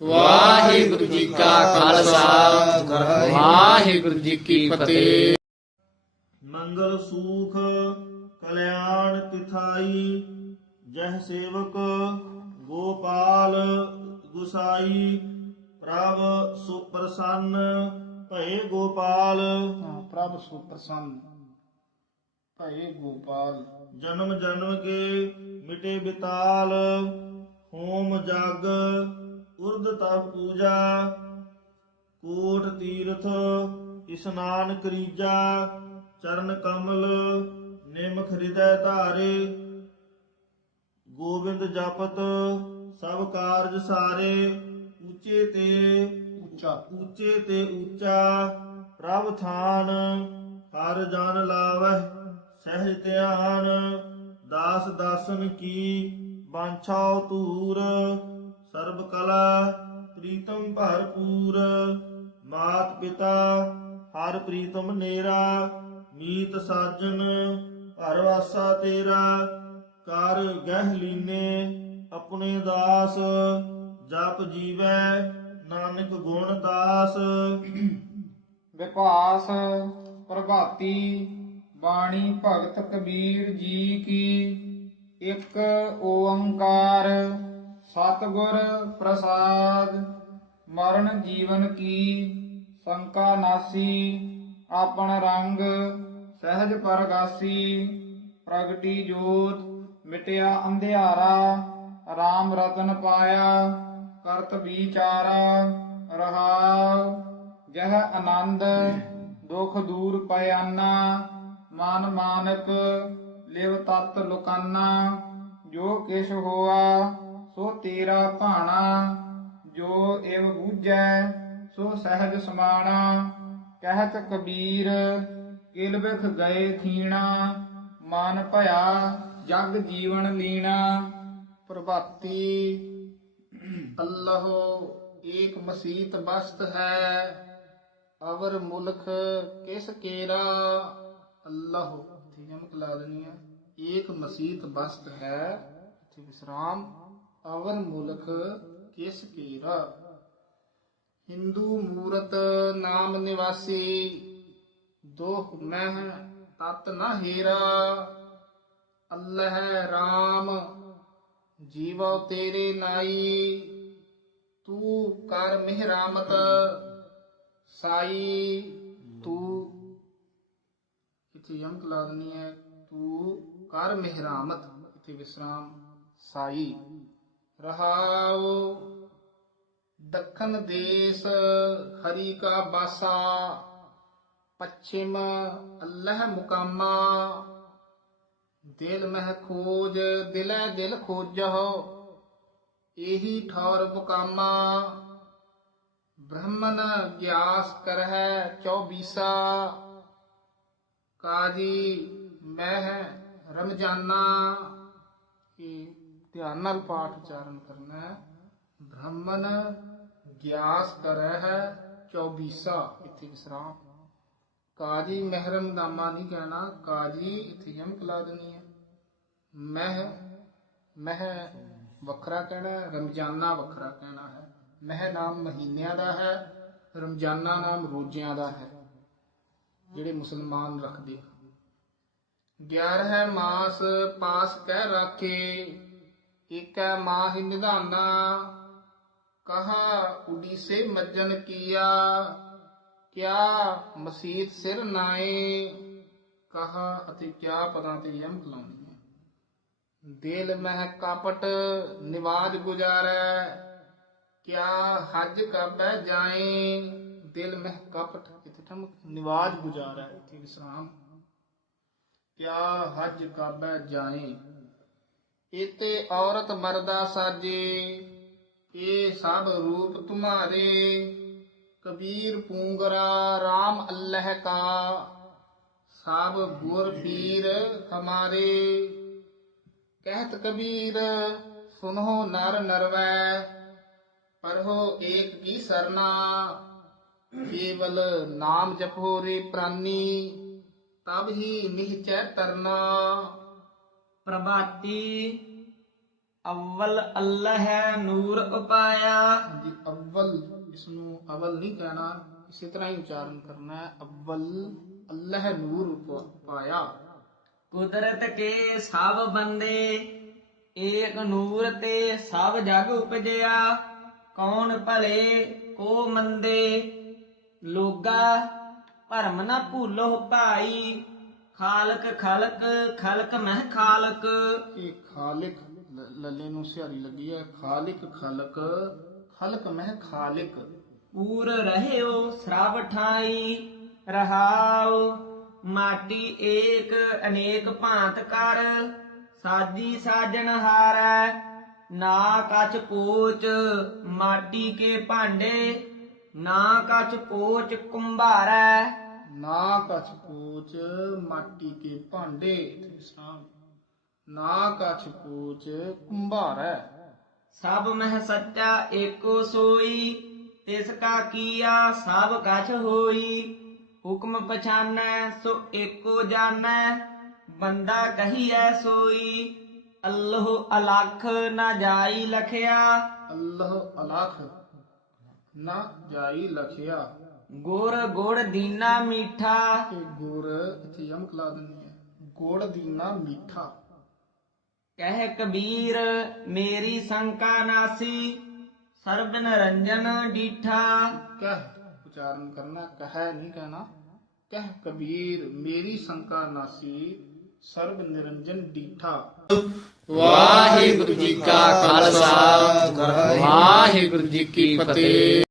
ਵਾਹਿਗੁਰੂ ਜੀ ਕਾ ਖਾਲਸਾ। ਵਾਹਿਗੁਰੂ ਜੀ ਕੀ ਫਤਿਹ। ਮੰਗਲ ਸੂਖ ਕਲਿਆਣ ਤਿਥਾਈ ਜਹ ਸੇਵਕ ਗੋਪਾਲ ਗੁਸਾਈ ਪ੍ਰਭ ਸੁਪ੍ਰਸੰਨ ਭਏ ਗੋਪਾਲ। ਪ੍ਰਭ ਸੁਪ੍ਰਸੰਨ ਭਏ ਗੋਪਾਲ। ਜਨਮ ਜਨਮ ਕੇ ਮਿਟੇ ਬਿਤਾਲ ਹੋਮ ਜਗ ਉਰਦ ਤਪ ਪੂਜਾ ਕੋਟ ਤੀਰਥ ਇਸਨਾਨ ਕਰੀਜਾ ਚਰਨ ਕਮਲ ਨਿਮਖ ਹਿਰਦੈ ਧਾਰੇ ਗੋਬਿੰਦ ਜਪਤ ਸਭ ਕਾਰਜ ਸਾਰੇ ਉੱਚੇ ਤੇ ਉੱਚਾ। ਉੱਚੇ ਤੇ ਉੱਚਾ ਪ੍ਰਭ ਥਾਨ ਹਰ ਜਨ ਲਾਵਹਿ ਸਹਿਜ ਧਿਆਨ ਦਾਸ ਦਾਸਨ ਕੀ ਬਾਂਛਾਉ ਧੂਰ ਸਰਬ ਕਲਾ ਪ੍ਰੀਤਮ ਭਰਪੂਰ, ਮਾਤ ਪਿਤਾ ਹਰ ਪ੍ਰੀਤਮ ਨੇਰਾ, ਮੀਤ ਸਾਜਨ ਭਰਵਾਸਾ ਤੇਰਾ, ਕਰ ਗਹਿ ਲੀਨੇ ਆਪਣੇ ਦਾਸ, ਜਪ ਜੀਵੈ ਨਾਨਕ ਗੁਣ ਦਾਸ। ਵਿਪਾਸ ਪ੍ਰਭਾਤੀ ਬਾਣੀ ਭਗਤ ਕਬੀਰ ਜੀ ਕੀ, ਇੱਕ ਓੰਕਾਰ ਸਤਿਗੁਰ ਪ੍ਰਸਾਦ, ਮਰਨ ਜੀਵਨ ਕੀ, ਸੰਕਾ ਨਾਸੀ, ਆਪਣ ਰੰਗ, ਸਹਿਜ ਪਰਗਾਸੀ, ਪ੍ਰਗਟੀ ਜੋਤ, ਮਿਟਿਆ ਅੰਧਿਆਰਾ RAM ਰਤਨ ਪਾਇਆ, ਕਰਤ ਵਿਚਾਰਾ, ਰਹਾਉ, ਜਹ ਆਨੰਦ, ਦੁਖ ਦੂਰ ਪਿਆਨਾ ਮਨ ਮਾਨਕ, ਲਿਵ ਤਤ ਲੁਕਾਨਾ, ਜੋ ਕਿਛ ਹੋਆ ਸੋ ਤੇਰਾ ਭਾਣਾ ਜੋ ਇਵ ਬੂਝੈ, ਸੋ ਸਹਿਜ ਸਮਾਣਾ, ਕਹਿਤ ਕਬੀਰ, ਕਿਲ ਬਿਖ ਗਏ ਖੀਣਾ, ਮਨ ਭਇਆ ਜਗ ਜੀਵਨ ਲੀਣਾ। ਪ੍ਰਭਾਤੀ, ਅੱਲਾਹ, ਏਕ ਮਸੀਤ ਬਸਤ ਹੈ, ਅਵਰ ਮੁਲਖ ਕਿਸ ਕੇਰਾ। ਅੱਲਾਹ ਇੱਥੇ ਯਮਕ ਲਾ ਦੇਣੀ ਹੈ ਏਕ ਮਸੀਤ ਬਸਤ ਹੈ ਇੱਥੇ ਵਿਸਰਾਮ। ਅਵਰ ਮੁਲਕ ਕਿਸ ਕੇਰਾ? ਹਿੰਦੂ ਮੂਰਤ ਨਾਮ ਨਿਵਾਸੀ ਦੋਹ ਮਹਿ ਤਤ ਨ ਹੀਰਾ। ਅੱਲਾਹ ਰਾਮ ਜੀਵੋ ਤੇਰੇ ਨਾਈ, ਤੂੰ ਕਰ ਮਿਹਰਾਮਤ, ਸਾਈ ਤੂੰ। ਇਥੇ ਯਮਕ ਲਾ ਹੈ ਤੂੰ ਕਰ ਮਿਹਰਾਮਤ, ਇੱਥੇ ਵਿਸਰਾਮ, ਸਾਈ। ਰਹਾਉ ਦੱਖਣ ਦੇਸ ਹਰੀ ਕਾ ਬਾਸਾ ਪੱਛਿਮ ਅੱਲਾਹ ਮੁਕਾਮਾ ਦਿਲ ਮਹਿ ਖੋਜ ਦਿਲੈ ਦਿਲ ਖੋਜਹੁ ਇਹੀ ਠੌਰ ਮੁਕਾਮਾ ਬ੍ਰਹਮਨ ਗਿਆਸ ਕਰਹਿ ਚੌਬੀਸਾ ਕਾਜੀ ਮਹਿ ਰਮਜਾਨਾ ਇਹ ਧਿਆਨ ਨਾਲ ਪਾਠ ਉਚਾਰਨ ਕਰਨਾ ਹੈ। ਬ੍ਰਹਮਨ ਗਿਆਸ ਕਰਹਿ ਚੌਬੀਸਾ ਇੱਥੇ ਵਿਸਰਾਮ। ਕਾਜੀ ਮਹਿਰਮ ਨਾਮਾ ਨਹੀਂ ਕਹਿਣਾ ਕਾਜੀ ਇੱਥੇ ਯਮਕ ਲਾ ਦੇਣੀ ਹੈ। ਮਹਿ ਮਹਿ ਵੱਖਰਾ ਕਹਿਣਾ ਹੈ, ਰਮਜ਼ਾਨਾ ਵੱਖਰਾ ਕਹਿਣਾ ਹੈ। ਮਹਿ ਨਾਮ ਮਹੀਨਿਆਂ ਦਾ ਹੈ ਰਮਜ਼ਾਨਾ ਨਾਮ ਰੋਜ਼ਿਆਂ ਦਾ ਹੈ ਜਿਹੜੇ ਮੁਸਲਮਾਨ ਰੱਖਦੇ ਹਨ। 11 ਮਾਸ ਪਾਸ ਕਹਿ ਰਾਖੇ ਏਕੈ ਮਾਹ ਨਿਧਾਨਾ, ਕਹਾ ਉਡੀਸੇ ਮੱਜਨ ਕੀਆ, ਕਿਆ ਮਸੀਤ ਸਿਰ ਨਾਏ, ਕਹਾ ਅਤੇ ਕਿਆ ਪਦਾਂ ਤੇ ਯਮਕ ਲਾਉਣੀ ਹੈ। ਦਿਲ ਮਹਿ ਕਾਪਟ ਨਿਵਾਜ ਗੁਜ਼ਾਰੈ, ਕਿਆ ਹਜ ਕਾਬੈ ਜਾਏ, ਦਿਲ ਮਹਿ ਕਾਪਟ ਇਥੇ ਠਮਕ, ਨਿਵਾਜ ਗੁਜ਼ਾਰੈ, ਇਥੇ ਵਿਸਰਾਮ। ਕਿਆ ਹਜ ਕਾਬੈ ਜਾਏ ਇਤੇ ਔਰਤ ਮਰਦਾ ਸਾਜੇ, ਇਹ ਸਭ ਰੂਪ ਤੁਮਾਰੇ। ਕਬੀਰ ਪੂੰਗਰਾ RAM ਅੱਲਹ ਕਾ, ਸਭ ਗੁਰ ਪੀਰ ਹਮਾਰੇ। ਕਹਿਤ ਕਬੀਰ ਸੁਨੋ ਨਰ ਨਰਵੈ, ਪਰਹੋ ਏਕ ਕੀ ਸਰਨਾ। ਕੇਵਲ ਨਾਮ ਜਪੋ ਰੇ ਪ੍ਰਾਨੀ, ਤਬ ਹੀ ਨਿਹਚੈ ਤਰਨਾ। ਪ੍ਰਭਾਤੀ ਅਵਲ ਅੱਲਾਹ ਹੈ ਨੂਰ ਉਪਾਇਆ। ਜੀ ਇਸ ਨੂੰ ਅਵਲ ਨਹੀਂ ਕਹਿਣਾ ਇਸੇ ਤਰ੍ਹਾਂ ਹੀ ਉਚਾਰਨ ਕਰਨਾ ਹੈ। ਅਵਲ ਅੱਲਾਹ ਨੂਰ ਪ- ਪਾਇਆ ਕੁਦਰਤ ਕੇ ਸਭ ਬੰਦੇ ਏਕ ਨੂਰ ਤੇ ਸਭ ਜਗ ਉਪਜਿਆ। ਕੌਣ ਭਲੇ ਕੋ ਮੰਦੇ। ਲੋਗਾ ਭਰਮ ਨਾ ਭੂਲੋ ਭਾਈ। ਖਾਲਕ ਖਲਕ ਖਲਕ ਮਹਿ ਖਾਲਕ। ਇਹ ਖਾਲਿਕ ਲ- ਲੱਲੇ ਨੂੰ ਸਿਹਾਰੀ ਲੱਗੀ ਹੈ। ਖਾਲਿਕ ਖਲਕ ਖਲਕ ਮਹਿ ਖਾਲਿਕ। ਪੂਰ ਰਹਿਓ ਸਰਬ ਠਾਈ ਰਹਾਉ ਮਾਟੀ ਏਕ ਅਨੇਕ ਭਾਂਤ ਕਰ। ਸਾਜੀ ਸਾਜਣ ਹਾਰੈ ਨਾ ਕਛ ਪੋਚ ਮਾਟੀ ਕੇ ਭਾਂਡੇ ਨਾ ਕਛ ਪੋਚ ਕੁੰਭਾਰੈ। ਨਾ ਕਛ ਪੂਚ ਮਾਟੀ ਕੇ ਭਾਂਡੇ ਇੱਥੇ ਵਿਸਰਾਮ। ਨਾ ਕਛ ਪੂਚ ਕੁੰਭਾਰੈ। ਸਭ ਮਹਿ ਸੱਚਾ ਏਕੋ ਸੋਈ ਤਿਸ ਕਾ ਕੀਆ ਸਭ ਕਛ ਹੋਈ। ਹੁਕਮ ਪਛਾਨੈ ਸੋ ਏਕੋ ਜਾਣੈ ਬੰਦਾ ਕਹੀਐ ਸੋਈ। ਅੱਲਾਹ ਅਲਖ ਨਾ ਜਾਈ ਲਖਿਆ। ਅੱਲਾਹ ਅਲਖ ਨਾ ਜਾਈ ਲਖਿਆ। ਗੁਰ ਗੁੜ ਦੀਨਾ ਮੀਠਾ। ਇਹ ਗੁਰ ਇੱਥੇ ਯਮਕ ਲਾ ਦਿੰਦੀ ਹੈ ਗੁੜ ਦੀਨਾ ਮਿੱਠਾ। ਕਹਿ ਕਬੀਰ ਮੇਰੀ ਸੰਕਾ ਨਾਸੀ ਸਰਬ ਨਿਰੰਜਨ ਡੀਠਾ। ਕਹਿ ਉਚਾਰਨ ਕਰਨਾ ਕਹਿ ਨਹੀਂ ਕਹਿਣਾ। ਕਹਿ ਕਬੀਰ ਮੇਰੀ ਸੰਕਾ ਨਾਸੀ ਸਰਬ ਨਿਰੰਜਨ ਡੀਠਾ। ਵਾਹਿਗੁਰੂ ਜੀ ਕਾ ਖਾਲਸਾ। ਵਾਹਿਗੁਰੂ ਜੀ ਕੀ ਫਤਿਹ।